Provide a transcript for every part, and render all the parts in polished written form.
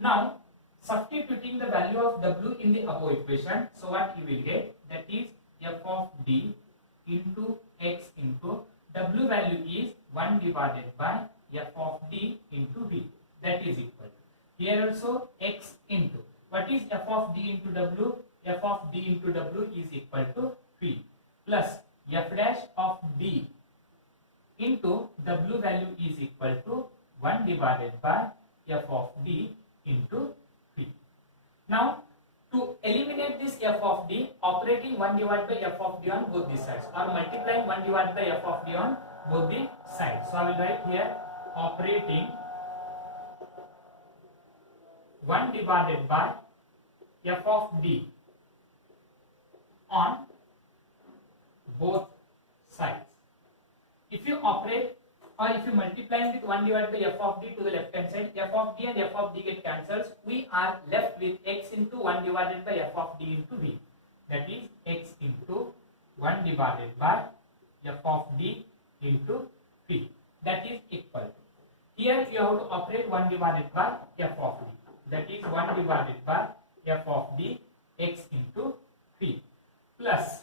Now substituting the value of w in the above equation, so what you will get, that is f of d into x into w value is 1 divided by f of d into v, that is equal to, here also x into, what is f of d into w? F of d into w is equal to v plus f dash of d into w value is equal to 1 divided by f of d into v. Now to eliminate this f of d, operating 1 divided by f of d on both the sides, or multiplying 1 divided by f of d on both the sides. So I will write here operating 1 divided by f of d on both sides. If you operate or if you multiply with 1 divided by f of d to the left hand side, f of d and f of d get cancels, we are left with x into 1 divided by f of d into v, that is x into 1 divided by f of d into v, that is equal to, here you have to operate 1 divided by f of d, that is 1 divided by f of d x into v, plus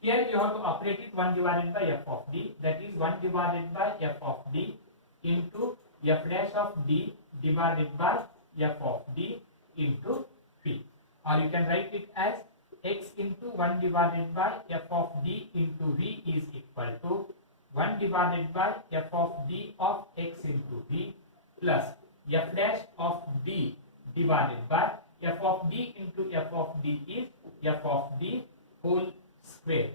here you have to operate it 1 divided by f of d, that is 1 divided by f of d into f dash of d divided by f of d into v, or you can write it as x into 1 divided by f of d into v is equal to 1 divided by f of d of x into v plus f dash of d divided by f of d into f of d is f of d whole square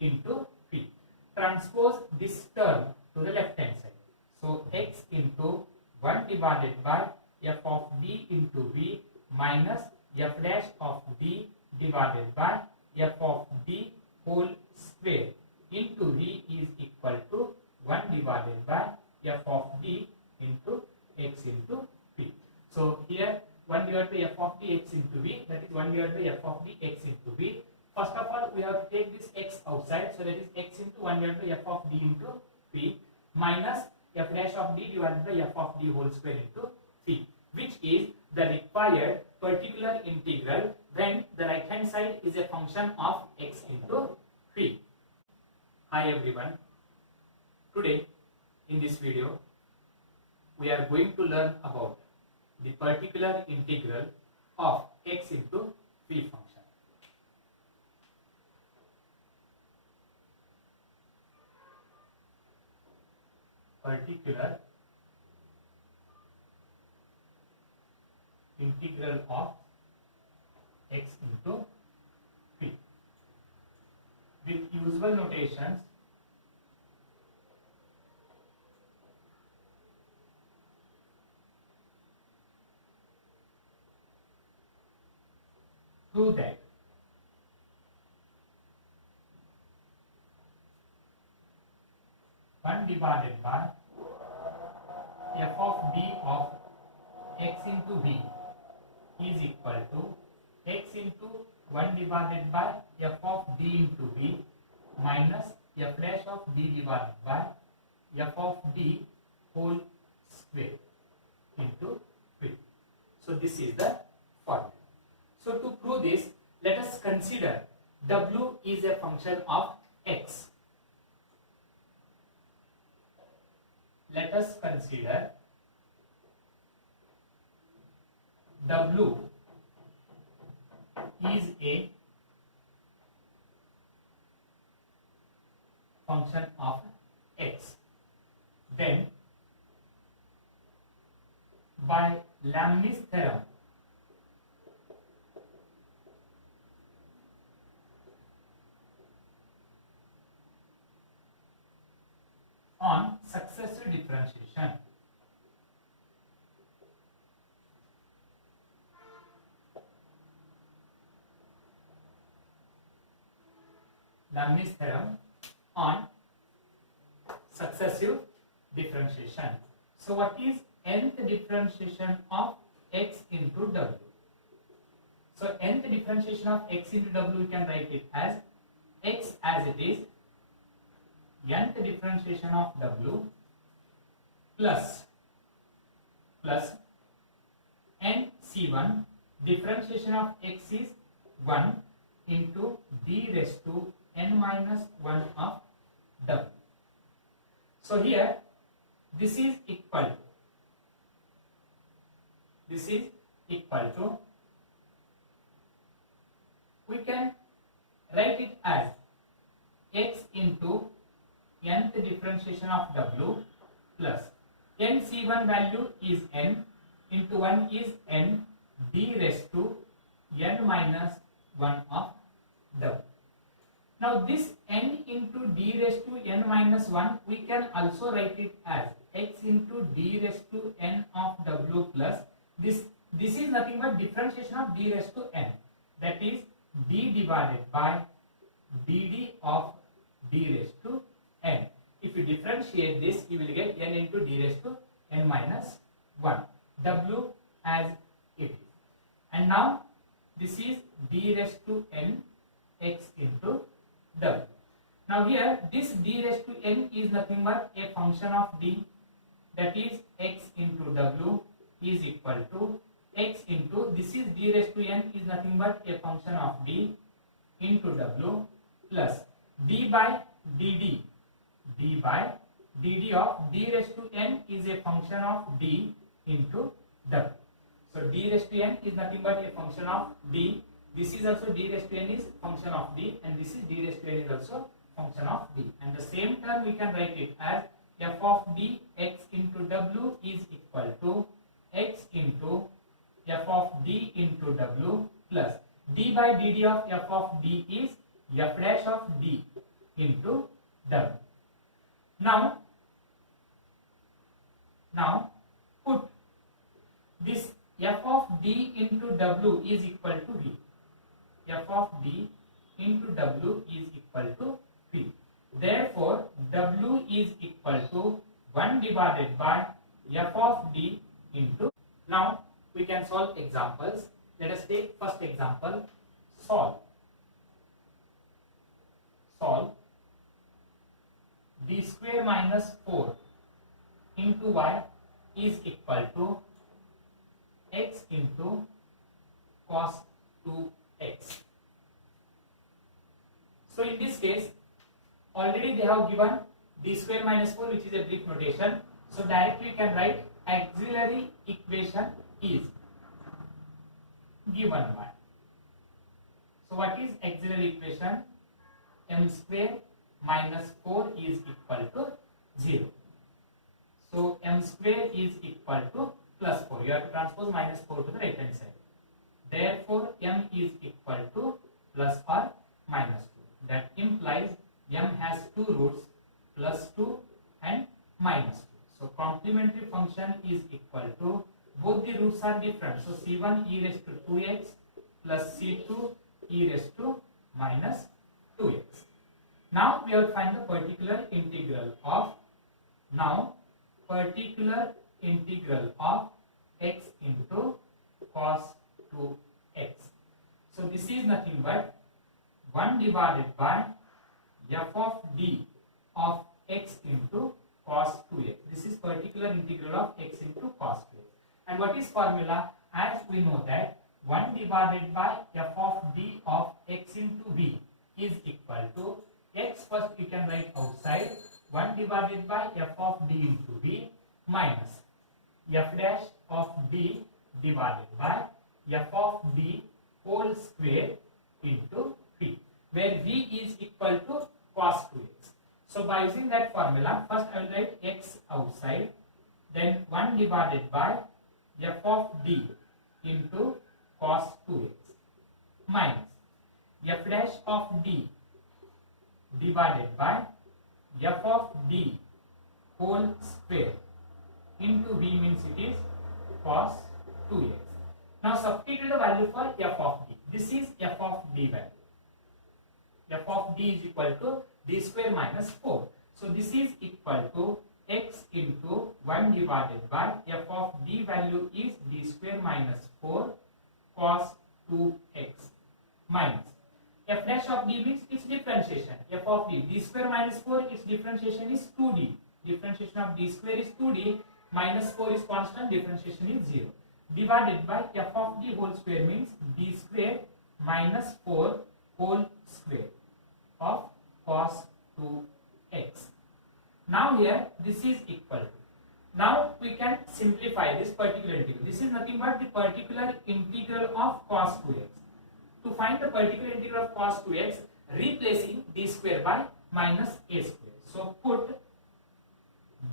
into v. Transpose this term to the left hand side. So x into 1 divided by f of d into v minus f dash of d divided by f of d whole square into v is equal to 1 divided by f of d into x into v. So here 1 divided by f of d x into v, that is 1 divided by f of d x into v. First of all, we have to take this x outside, so that is x into 1 divided by f of d into v minus f dash of d divided by f of d whole square into v, which is the required particular integral when the right hand side is a function of x into v. Hi everyone, today in this video we are going to learn about the particular integral of x into v function. Particular integral of x into v. With usual notations, prove that one divided by f of d of x into v is equal to x into 1 divided by f of d into v minus f dash of d divided by f of d whole square into v. So this is the formula. So to prove this, let us consider w is a function of x. Let us consider w is a function of x. Then by Leibniz theorem, on successive differentiation, Leibniz theorem on successive differentiation. So what is nth differentiation of x into w? So nth differentiation of x into w, we can write it as x as it is nth differentiation of w plus C1, differentiation of x is 1 into d raised to n minus 1 of w. So here this is equal to, we can write it as x into nth differentiation of w plus n C1 value is n into 1 is n d raised to n minus 1 of w. Now this n into d raised to n minus 1, we can also write it as x into d raised to n of w plus this is nothing but differentiation of d raised to n, that is d divided by dd of d raised to n. If you differentiate this, you will get n into d raised to n minus 1, w as it is. And now this is d raised to n x into w. Now here this d raised to n is nothing but a function of d, that is x into w is equal to x into, this is d raised to n is nothing but a function of d into w plus d by dd of d raised to n is a function of d into w. So d raised to n is nothing but a function of d. This is also d raised to n is function of d, and this is d raised to n is also function of d. And the same term we can write it as f of d x into w is equal to x into f of d into w plus d by dd of f of d is f dash of d into w. Now put this f of d into w is equal to v. F of d into w is equal to v. Therefore w is equal to 1 divided by f of d into. Now we can solve examples. Let us take first example. Solve d square minus 4 into y is equal to x into cos 2x. So in this case already they have given d square minus 4, which is a brief notation. So directly you can write auxiliary equation is given by. So what is auxiliary equation? M square minus 4 is equal to 0. So m square is equal to plus 4. You have to transpose minus 4 to the right hand side. Therefore m is equal to plus or minus 2. That implies m has two roots, plus 2 and minus 2. So complementary function is equal to, both the roots are different. So c1 e raised to 2x plus c2 e raised to minus 2x. Now we have to find the particular integral of, x into cos 2x. So this is nothing but 1 divided by f of d of x into cos 2x. This is particular integral of x into cos 2x. And what is formula? As we know that 1 divided by f of d of x into v is equal to, x first you can write outside, 1 divided by f of d into v minus f dash of d divided by f of d whole square into v, where v is equal to cos 2x. So by using that formula, first I will write x outside, then 1 divided by f of d into cos 2x minus f dash of d divided by f of d whole square into v, means it is cos 2x. Now substitute the value for f of d. This is f of d value. F of d is equal to d square minus 4. So this is equal to x into 1 divided by f of d value is d square minus 4 cos 2x minus f dash of d means its differentiation. F of d square minus 4, its differentiation is 2d. Differentiation of d square is 2d, minus 4 is constant, differentiation is 0. divided by f of d whole square means d square minus 4 whole square of cos 2x. Now here this is equal to. Now we can simplify this particular integral. This is nothing but the particular integral of cos 2x. To find the particular integral of cos 2x, replacing d square by minus a square. So put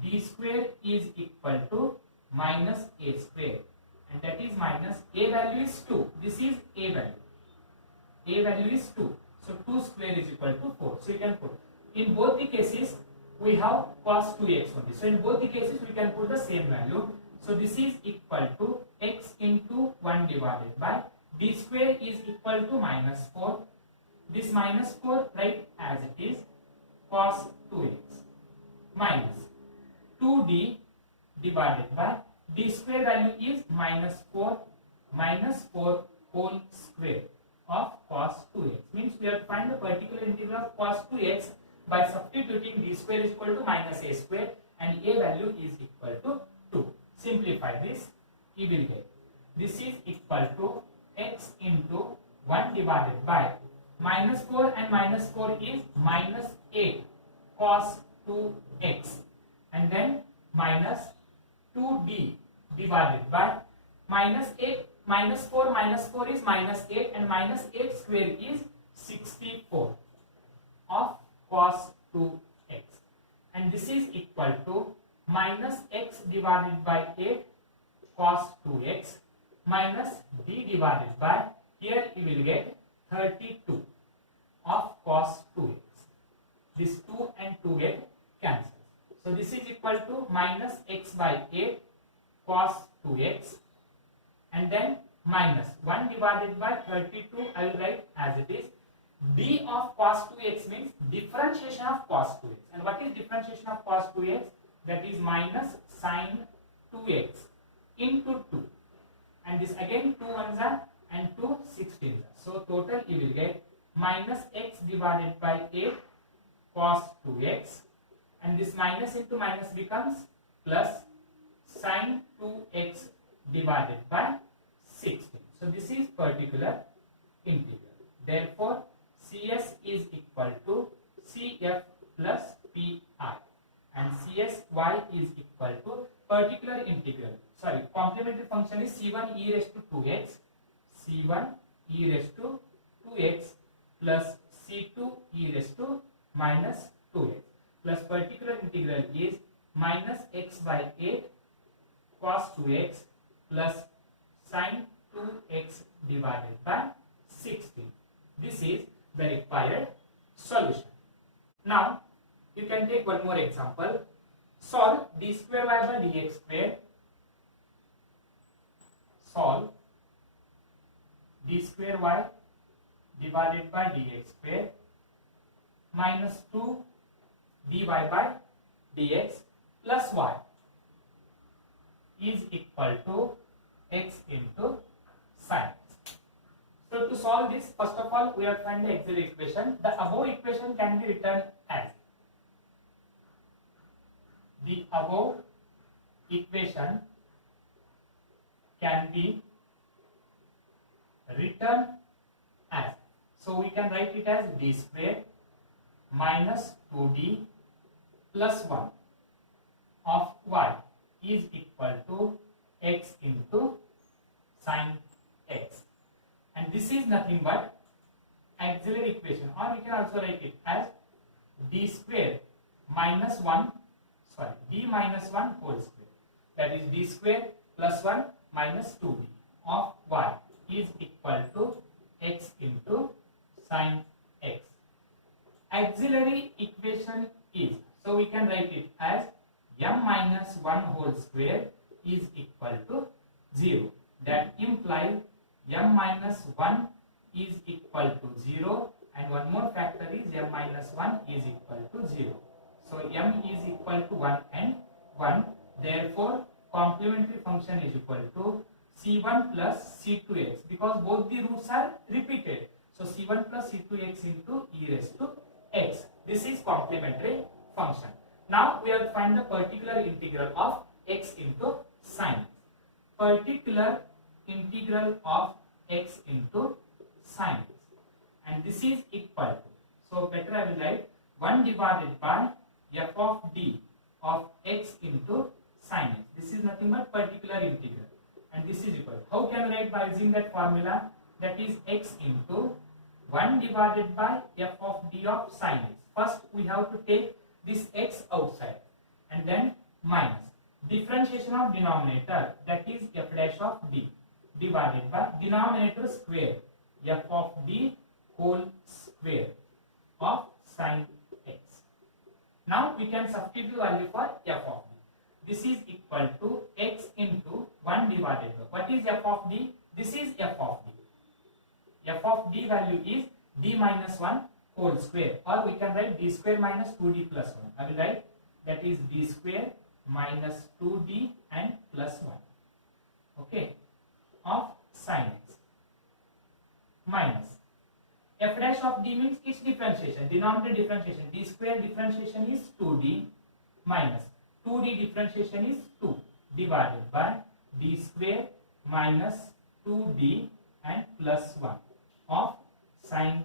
d square is equal to minus a square, and that is minus a value is 2. This is a value. A value is 2. So 2 square is equal to 4. So you can put. In both the cases, we have cos 2x only. So in both the cases, we can put the same value. So this is equal to x into 1 divided by d square is equal to minus 4. This minus 4 write as it is cos 2x minus 2d divided by d square value is minus 4 whole square of cos 2x. Means we have to find the particular integral of cos 2x by substituting d square is equal to minus a square and a value is equal to 2. Simplify this, you will get this is equal to x into 1 divided by minus 4 and minus 4 is minus 8 cos 2x, and then minus 2d divided by minus 8 minus 4 is minus 8 and minus 8 square is 64 of cos 2x, and this is equal to minus x divided by 8 cos 2x minus d divided by, here you will get 32 of cos 2x. This 2 and 2 get cancelled. So this is equal to minus x by 8 cos 2x, and then minus 1 divided by 32, I will write as it is. D of cos 2x means differentiation of cos 2x. And what is differentiation of cos 2x? That is minus sin 2x into 2. And this again 2 ones are and 2 16s are. So total you will get minus x divided by 8 cos 2x, and this minus into minus becomes plus sin 2x divided by 16. So this is particular integral. Therefore CS is equal to CF plus PI, and CSY is equal to particular integral. Sorry, complementary function is C1 e raised to 2x, C1 e raised to 2x plus C2 e raised to minus 2x, plus particular integral is minus x by 8 cos 2x plus sin 2x divided by 16. This is the required solution. Now you can take one more example. Solve d square y by dx square. Solve d square y divided by dx square minus 2 dy by dx plus y is equal to x into sin. So to solve this, first of all, we have to find the auxiliary equation. The above equation can be written as, the above equation can be written as, so we can write it as d square minus 2d plus 1 of y is equal to x into sin x. And this is nothing but auxiliary equation, or we can also write it as d square minus 1, sorry, d minus 1 whole square, that is d square plus 1 minus 2d of y is equal to x into sin x. Auxiliary equation is, so we can write it as m minus 1 whole square is equal to 0. That implies m minus 1 is equal to 0, and one more factor is m minus 1 is equal to 0. So m is equal to 1 and 1. Therefore complementary function is equal to c1 plus c2x, because both the roots are repeated. So c1 plus c2x into e raised to x. This is complementary function. Now we have to find the particular integral of x into sin. particular integral of x into sin x, and this is equal to, so better I will write 1 divided by f of d of x into sin x. This is nothing but particular integral, and this is equal. How can we write by using that formula? That is x into 1 divided by f of d of sin x. First we have to take this x outside, and then minus differentiation of denominator, that is f dash of d, divided by denominator square f of d whole square of sin x. Now we can substitute value for f of d. This is equal to x into 1 divided by, what is f of d? This is f of d. F of d value is d minus 1 whole square, or we can write d square minus 2d plus 1. I will write that is d square minus 2d and plus 1, okay, of sin x, minus f dash of d means its differentiation, denominator differentiation. D square differentiation is 2d minus 2d differentiation is 2, divided by d square minus 2d and plus 1 of sin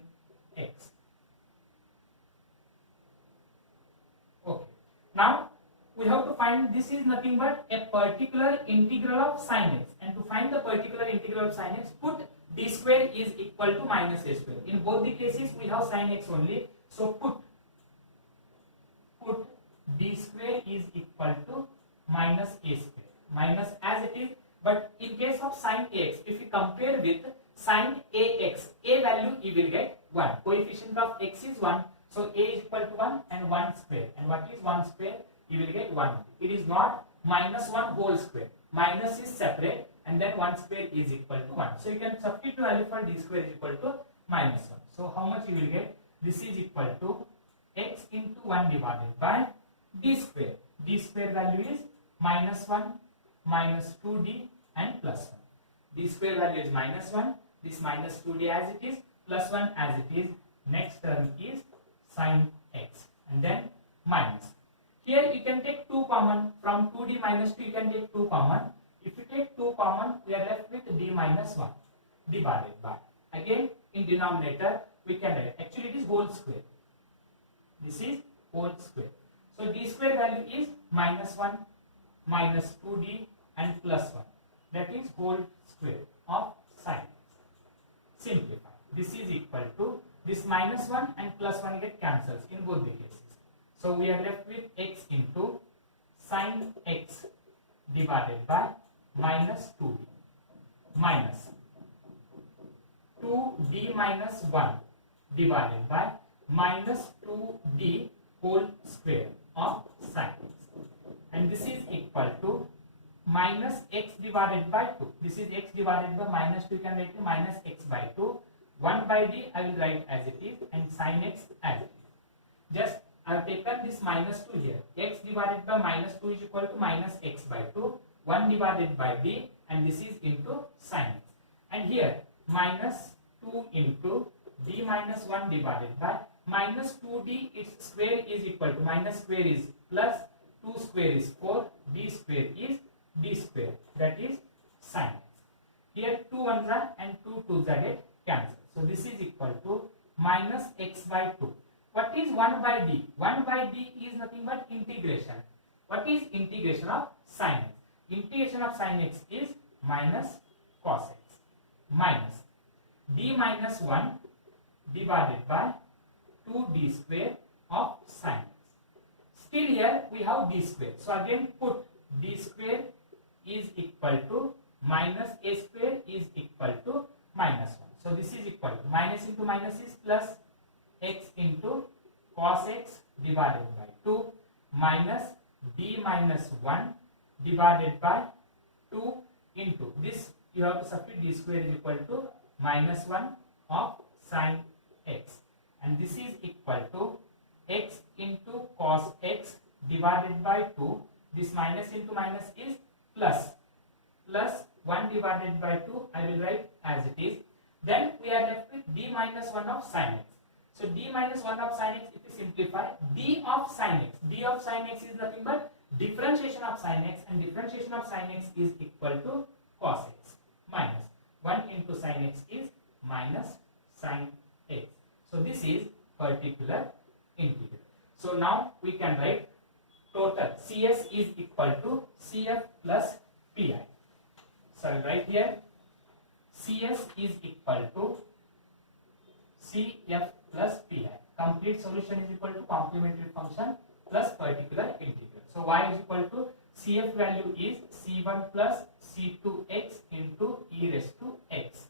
x. Okay. Now we have to find, this is nothing but a particular integral of sin x, and to find the particular integral of sin x, put d square is equal to minus a square. In both the cases we have sin x only, so put d square is equal to minus a square, minus as it is. But in case of sin ax, if you compare with sin ax, a value you will get 1. Coefficient of x is 1, so a is equal to 1 and 1 square. And what is 1 square? You will get 1. It is not minus 1 whole square. Minus is separate, and then 1 square is equal to 1. So you can substitute value for d square is equal to minus 1. So how much you will get? This is equal to x into 1 divided by d square. D square value is minus 1, minus 2d and plus 1. D square value is minus 1, this minus 2d as it is, plus 1 as it is. Next term is sin x, and then minus. Here you can take 2 common, from 2d minus 2 you can take 2 common. If you take 2 common, we are left with d minus 1 divided by, again in denominator we can write, actually it is whole square. This is whole square. So d square value is minus 1, minus 2d and plus 1. That is whole square of sin x. Simplify. This is equal to, this minus 1 and plus 1 get cancels in both the cases. So we are left with x into sin x divided by minus 2d, minus 2d minus 1 divided by minus 2d whole square of sin x, and this is equal to minus x divided by 2. This is x divided by minus 2, you can write minus x by 2. 1 by d I will write as it is, and sin x as it is. Just I have taken this minus 2 here. X divided by minus 2 is equal to minus x by 2. 1 divided by d, and this is into sin x. And here minus 2 into d minus 1 divided by minus 2d, its square is equal to, minus square is plus, 2 square is 4, d square is d square, that is sin x. Here 2 ones are and 2 2s are get cancelled. So this is equal to minus x by 2. What is 1 by d? 1 by d is nothing but integration. What is integration of sin x? Integration of sin x is minus cos x, minus d minus 1 divided by 2d square of sin x. Still here we have d square. So again put d square is equal to minus a square is equal to minus 1. So this is equal to, minus into minus is plus, x into cos x divided by 2 minus d minus 1 divided by 2 into this, you have to substitute, d square is equal to minus 1 of sin x, and this is equal to x into cos x divided by 2. This minus into minus is plus, plus 1 divided by 2 I will write as it is. Then we are left with d minus 1 of sin x. So d minus 1 of sin x, if you simplify, d of sin x, d of sin x is nothing but differentiation of sin x, and differentiation of sin x is equal to cos x minus 1 into sin x is minus sin x. So this is particular integral. So now we can write total CS is equal to CF plus PI. So I will write here CS is equal to CF plus PI. Complete solution is equal to complementary function plus particular integral. So y is equal to CF value is C1 plus C2x into e raised to x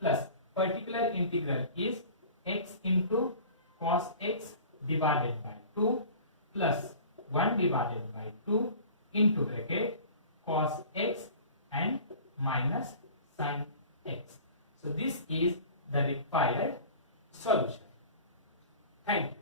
plus particular integral is x into cos x divided by 2 plus 1 divided by 2 into bracket cos x and minus sin x. So this is the required solution. Thank you.